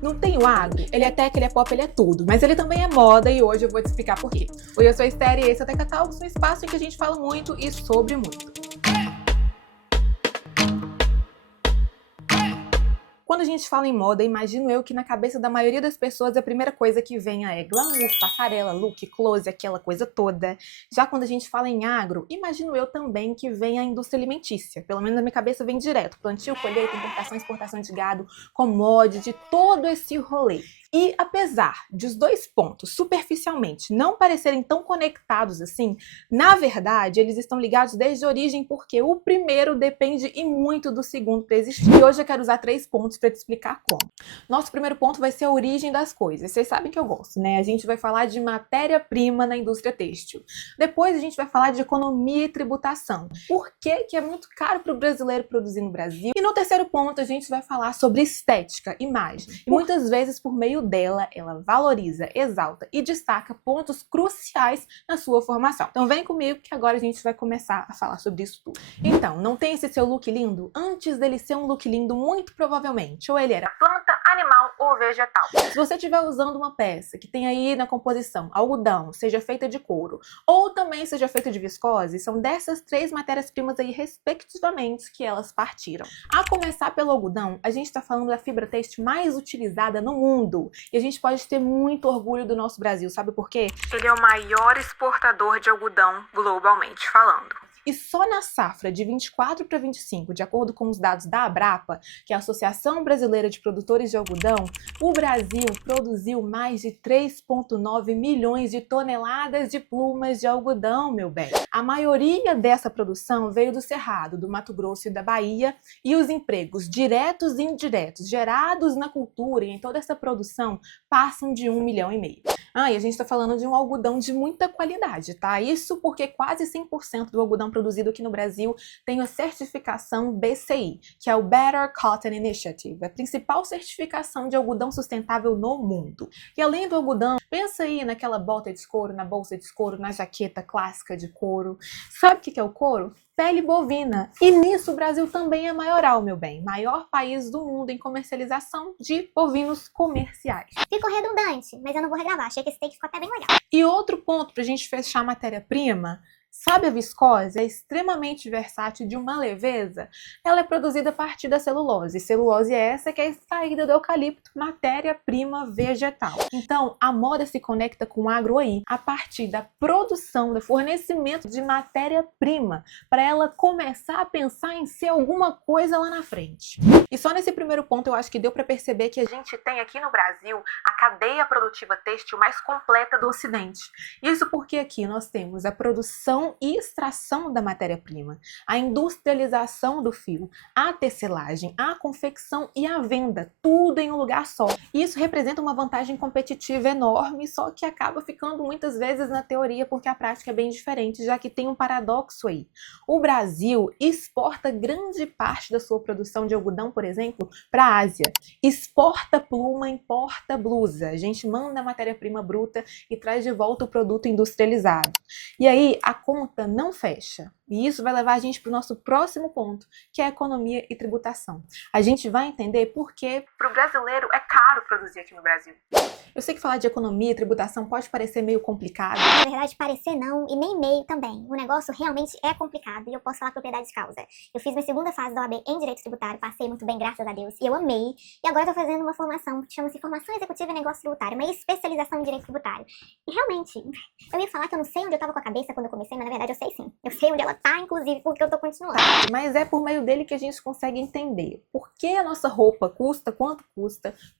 Não tem o agro, ele é tech, ele é pop, ele é tudo, mas ele também é moda e hoje eu vou te explicar por quê. Oi, eu sou a Esther e esse é o Teca Talks, um espaço em que a gente fala muito e sobre muito. Quando a gente fala em moda, imagino eu que na cabeça da maioria das pessoas a primeira coisa que vem é glamour, passarela, look, close, aquela coisa toda. Já quando a gente fala em agro, imagino eu também que vem a indústria alimentícia. Pelo menos na minha cabeça vem direto. Plantio, colheita, importação, exportação de gado, commodity, todo esse rolê. E apesar de os dois pontos, superficialmente, não parecerem tão conectados assim, na verdade, eles estão ligados desde a origem, porque o primeiro depende e muito do segundo para existir. E hoje eu quero usar 3 pontos para te explicar como. Nosso primeiro ponto vai ser a origem das coisas. Vocês sabem que eu gosto, né? A gente vai falar de matéria-prima na indústria têxtil. Depois a gente vai falar de economia e tributação. Por que é muito caro para o brasileiro produzir no Brasil? E no terceiro ponto a gente vai falar sobre estética, imagem. E muitas vezes por meio dela, ela valoriza, exalta e destaca pontos cruciais na sua formação. Então vem comigo que agora a gente vai começar a falar sobre isso tudo. Então, não tem esse seu look lindo? Antes dele ser um look lindo, muito provavelmente, ou ele era planta, animal ou vegetal. Se você estiver usando uma peça que tem aí na composição algodão, seja feita de couro, ou também seja feita de viscose, são dessas 3 matérias-primas aí, respectivamente, que elas partiram. A começar pelo algodão, a gente está falando da fibra têxtil mais utilizada no mundo. E a gente pode ter muito orgulho do nosso Brasil, sabe por quê? Ele é o maior exportador de algodão globalmente falando. E só na safra de 24 para 25, de acordo com os dados da Abrapa, que é a Associação Brasileira de Produtores de Algodão, o Brasil produziu mais de 3,9 milhões de toneladas de plumas de algodão, meu bem. A maioria dessa produção veio do Cerrado, do Mato Grosso e da Bahia, e os empregos diretos e indiretos gerados na cultura e em toda essa produção passam de 1,5 milhão. E a gente está falando de um algodão de muita qualidade, tá? Isso porque quase 100% do algodão produzido aqui no Brasil tem a certificação BCI, que é o Better Cotton Initiative, a principal certificação de algodão sustentável no mundo. E além do algodão, pensa aí naquela bota de couro, na bolsa de couro, na jaqueta clássica de couro. Sabe o que é o couro? Pele bovina. E nisso o Brasil também é maioral, meu bem. Maior país do mundo em comercialização de bovinos comerciais. Ficou redundante, mas eu não vou regravar. Achei que esse take ficou até bem legal. E outro ponto pra gente fechar a matéria-prima, sabe a viscose? É extremamente versátil, de uma leveza. Ela é produzida a partir da celulose. Celulose é essa que é extraída do eucalipto, matéria-prima vegetal. Então, a moda se conecta com o agro aí, a partir da produção, do fornecimento de matéria-prima, para ela começar a pensar em ser alguma coisa lá na frente. E só nesse primeiro ponto eu acho que deu para perceber que a gente tem aqui no Brasil a cadeia produtiva têxtil mais completa do Ocidente. Isso porque aqui nós temos a produção e extração da matéria-prima, a industrialização do fio, a tecelagem, a confecção e a venda, tudo em um lugar só. E isso representa uma vantagem competitiva enorme, só que acaba ficando muitas vezes na teoria, porque a prática é bem diferente, já que tem um paradoxo aí. O Brasil exporta grande parte da sua produção de algodão, por exemplo, para a Ásia. Exporta pluma, importa blusa. A gente manda a matéria-prima bruta e traz de volta o produto industrializado. E aí a conta não fecha. E isso vai levar a gente para o nosso próximo ponto, que é a economia e tributação. A gente vai entender por que para o brasileiro é caro produzir aqui no Brasil. Eu sei que falar de economia e tributação pode parecer meio complicado. Na verdade, parecer não e nem meio também. O negócio realmente é complicado e eu posso falar propriedade de causa. Eu fiz minha segunda fase da OAB em Direito Tributário, passei muito bem, graças a Deus, e eu amei. E agora eu tô fazendo uma formação que chama-se Formação Executiva em Negócio Tributário, uma especialização em Direito Tributário. E realmente, eu ia falar que eu não sei onde eu tava com a cabeça quando eu comecei, mas na verdade eu sei sim. Eu sei onde ela tá, inclusive, porque eu tô continuando. Mas é por meio dele que a gente consegue entender por que a nossa roupa custa,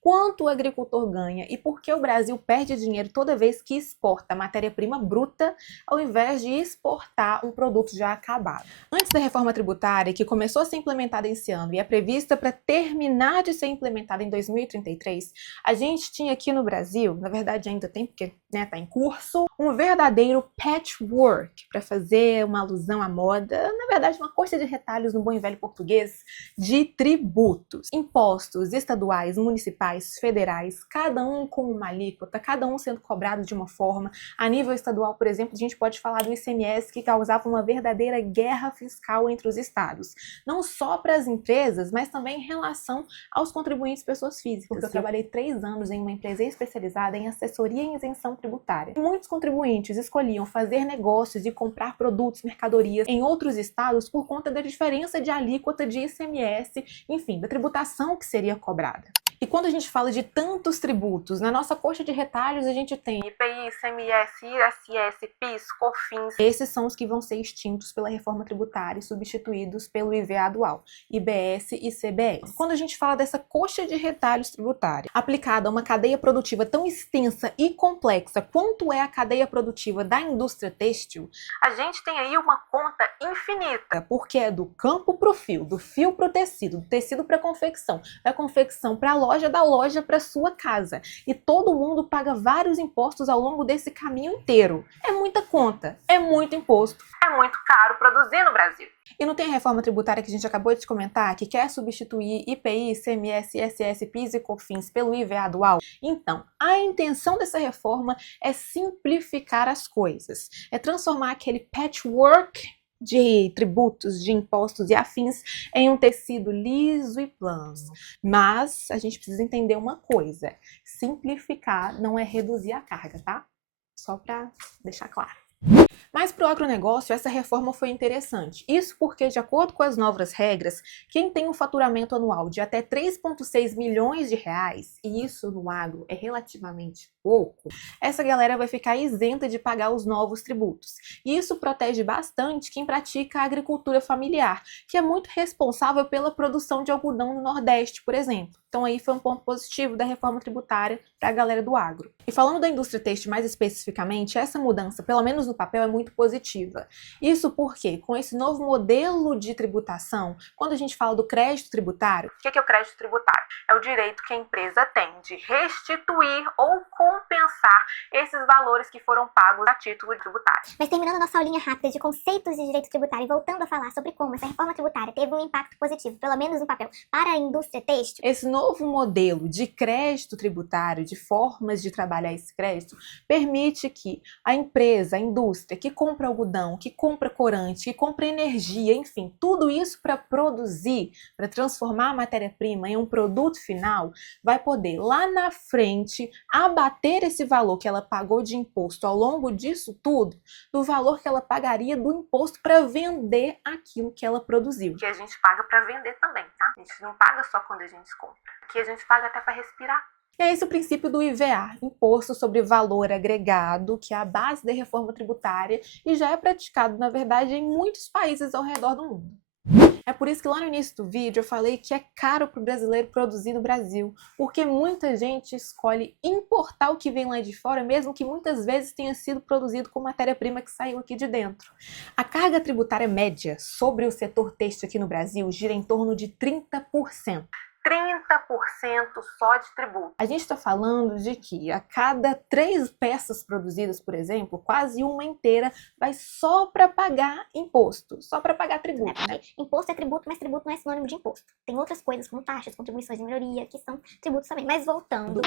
quanto o agricultor ganha e por que o Brasil perde dinheiro toda vez que exporta matéria-prima bruta ao invés de exportar um produto já acabado. Antes da reforma tributária, que começou a ser implementada esse ano e é prevista para terminar de ser implementada em 2033, a gente tinha aqui no Brasil, na verdade ainda tem porque está em curso, um verdadeiro patchwork, para fazer uma alusão à uma moda, na verdade uma coxa de retalhos no bom e velho português, de tributos. Impostos estaduais, municipais, federais, cada um com uma alíquota, cada um sendo cobrado de uma forma. A nível estadual, por exemplo, a gente pode falar do ICMS, que causava uma verdadeira guerra fiscal entre os estados. Não só para as empresas, mas também em relação aos contribuintes pessoas físicas. Porque eu trabalhei 3 anos em uma empresa especializada em assessoria em isenção tributária. Muitos contribuintes escolhiam fazer negócios e comprar produtos, mercadorias em outros estados por conta da diferença de alíquota de ICMS, enfim, da tributação que seria cobrada. E quando a gente fala de tantos tributos, na nossa coxa de retalhos a gente tem IPI, ICMS, ISS, PIS, COFINS. Esses são os que vão ser extintos pela reforma tributária e substituídos pelo IVA dual, IBS e CBS. Quando a gente fala dessa coxa de retalhos tributária, aplicada a uma cadeia produtiva tão extensa e complexa quanto é a cadeia produtiva da indústria têxtil, a gente tem aí uma conta infinita, porque é do campo para o fio, do fio para o tecido, do tecido para a confecção, da confecção para a loja, da loja para sua casa. E todo mundo paga vários impostos ao longo desse caminho inteiro. É muita conta, é muito imposto, é muito caro produzir no Brasil. E não tem a reforma tributária que a gente acabou de comentar, que quer substituir IPI, ICMS, ISS, PIS e COFINS pelo IVA dual? Então, a intenção dessa reforma é simplificar as coisas, é transformar aquele patchwork de tributos, de impostos e afins em um tecido liso e plano. Mas a gente precisa entender uma coisa: simplificar não é reduzir a carga, tá? Só para deixar claro. Mas para o agronegócio, essa reforma foi interessante. Isso porque, de acordo com as novas regras, quem tem um faturamento anual de até 3,6 milhões de reais, e isso no agro é relativamente pouco, essa galera vai ficar isenta de pagar os novos tributos. E isso protege bastante quem pratica a agricultura familiar, que é muito responsável pela produção de algodão no Nordeste, por exemplo. Então aí foi um ponto positivo da reforma tributária para a galera do agro. E falando da indústria têxtil mais especificamente, essa mudança, pelo menos no papel, é muito positiva. Isso porque, com esse novo modelo de tributação, quando a gente fala do crédito tributário, o que é o crédito tributário? É o direito que a empresa tem de restituir ou compensar esses valores que foram pagos a título tributário. Mas terminando a nossa aulinha rápida de conceitos de direito tributário e voltando a falar sobre como essa reforma tributária teve um impacto positivo, pelo menos no papel, para a indústria têxtil, esse novo modelo de crédito tributário, de formas de trabalhar esse crédito, permite que a empresa, a indústria que compra algodão, que compra corante, que compra energia, enfim, tudo isso para produzir, para transformar a matéria-prima em um produto final, vai poder lá na frente abater esse valor que ela pagou de imposto ao longo disso tudo, do valor que ela pagaria do imposto para vender aquilo que ela produziu. Que a gente paga para vender também, tá? A gente não paga só quando a gente compra. Aqui a gente paga até para respirar. E é esse o princípio do IVA, Imposto sobre Valor Agregado, que é a base da reforma tributária e já é praticado, na verdade, em muitos países ao redor do mundo. É por isso que lá no início do vídeo eu falei que é caro para o brasileiro produzir no Brasil, porque muita gente escolhe importar o que vem lá de fora, mesmo que muitas vezes tenha sido produzido com matéria-prima que saiu aqui de dentro. A carga tributária média sobre o setor têxtil aqui no Brasil gira em torno de 30%. 30% só de tributo. A gente está falando de que a cada 3 peças produzidas, por exemplo, quase uma inteira vai só para pagar imposto, só para pagar tributo, né? Imposto é tributo, mas tributo não é sinônimo de imposto. Tem outras coisas como taxas, contribuições de melhoria, que são tributos também. Mas voltando,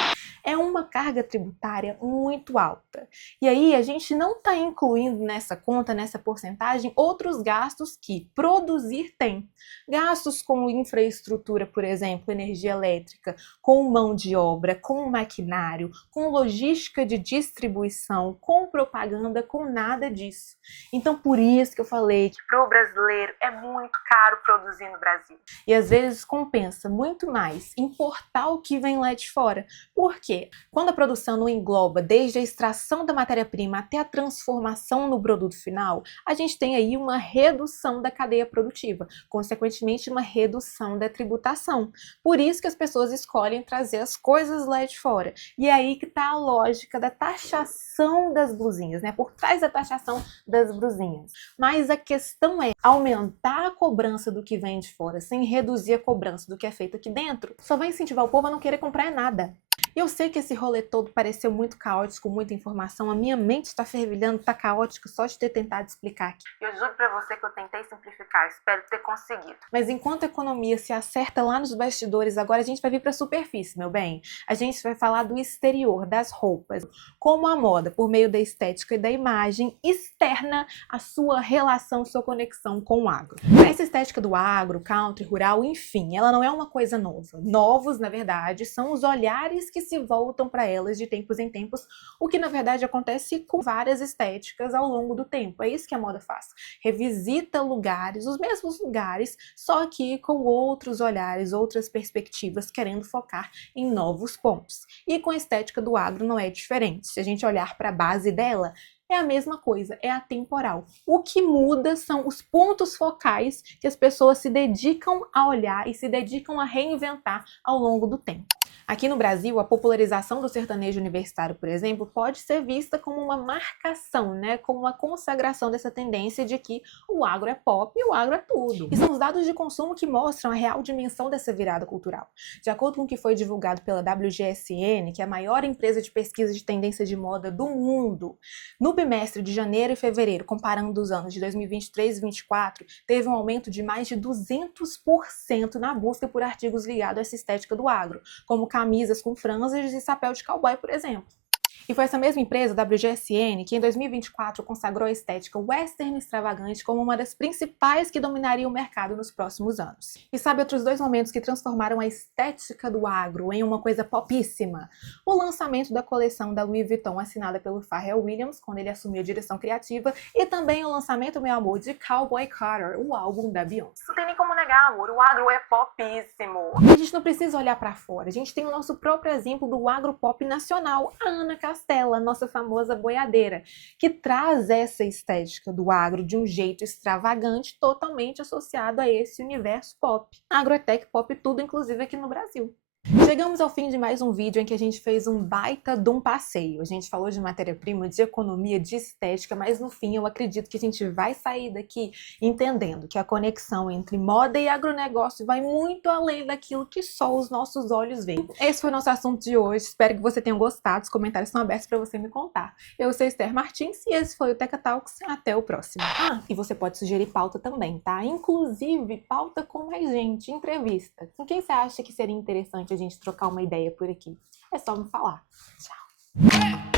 é uma carga tributária muito alta. E aí a gente não está incluindo nessa conta, nessa porcentagem, outros gastos que produzir tem. Gastos com infraestrutura, por exemplo, energia elétrica, com mão de obra, com maquinário, com logística de distribuição, com propaganda, com nada disso. Então, por isso que eu falei que para o brasileiro é muito caro produzir no Brasil. E às vezes compensa muito mais importar o que vem lá de fora. Por quê? Quando a produção não engloba desde a extração da matéria-prima até a transformação no produto final, a gente tem aí uma redução da cadeia produtiva, consequentemente uma redução da tributação. Por isso que as pessoas escolhem trazer as coisas lá de fora. E é aí que está a lógica da taxação das blusinhas, né? Por trás da taxação das blusinhas. Mas a questão é aumentar a cobrança do que vem de fora sem reduzir a cobrança do que é feito aqui dentro. Só vai incentivar o povo a não querer comprar nada. E eu sei que esse rolê todo pareceu muito caótico, muita informação. A minha mente está fervilhando, está caótica só de ter tentado explicar aqui. Eu juro pra você que eu tentei simplificar, espero ter conseguido. Mas enquanto a economia se acerta lá nos bastidores, agora a gente vai vir pra superfície, meu bem. A gente vai falar do exterior, das roupas. Como a moda, por meio da estética e da imagem, externa a sua relação, sua conexão com o agro. Essa estética do agro, country, rural, enfim, ela não é uma coisa nova. Novos, na verdade, são os olhares que se voltam para elas de tempos em tempos, o que na verdade acontece com várias estéticas ao longo do tempo. É isso que a moda faz. Revisita lugares, os mesmos lugares, só que com outros olhares, outras perspectivas, querendo focar em novos pontos. E com a estética do agro não é diferente. Se a gente olhar para a base dela, é a mesma coisa, é atemporal. O que muda são os pontos focais que as pessoas se dedicam a olhar e se dedicam a reinventar ao longo do tempo. Aqui no Brasil, a popularização do sertanejo universitário, por exemplo, pode ser vista como uma marcação, né? Como uma consagração dessa tendência de que o agro é pop e o agro é tudo. E são os dados de consumo que mostram a real dimensão dessa virada cultural. De acordo com o que foi divulgado pela WGSN, que é a maior empresa de pesquisa de tendência de moda do mundo, no bimestre de janeiro e fevereiro, comparando os anos de 2023 e 2024, teve um aumento de mais de 200% na busca por artigos ligados a essa estética do agro, como camisas com franjas e chapéu de cowboy, por exemplo. E foi essa mesma empresa, WGSN, que em 2024 consagrou a estética western extravagante como uma das principais que dominaria o mercado nos próximos anos. E sabe outros dois momentos que transformaram a estética do agro em uma coisa popíssima? O lançamento da coleção da Louis Vuitton assinada pelo Pharrell Williams, quando ele assumiu a direção criativa, e também o lançamento, meu amor, de Cowboy Carter, o álbum da Beyoncé. Não tem nem como negar, amor, o agro é popíssimo. A gente não precisa olhar pra fora, a gente tem o nosso próprio exemplo do agro pop nacional, a Ana Castela, nossa famosa boiadeira, que traz essa estética do agro de um jeito extravagante, totalmente associado a esse universo pop. Agro é tech pop tudo, inclusive aqui no Brasil. Chegamos ao fim de mais um vídeo em que a gente fez um baita de um passeio. A gente falou de matéria-prima, de economia, de estética, mas no fim eu acredito que a gente vai sair daqui entendendo que a conexão entre moda e agronegócio vai muito além daquilo que só os nossos olhos veem. Esse foi o nosso assunto de hoje. Espero que você tenha gostado. Os comentários estão abertos para você me contar. Eu sou Esther Martins e esse foi o Teca Talks. Até o próximo. Ah, e você pode sugerir pauta também, tá? Inclusive, pauta com mais gente, entrevista. Com quem você acha que seria interessante a gente trocar uma ideia por aqui? É só me falar. Tchau!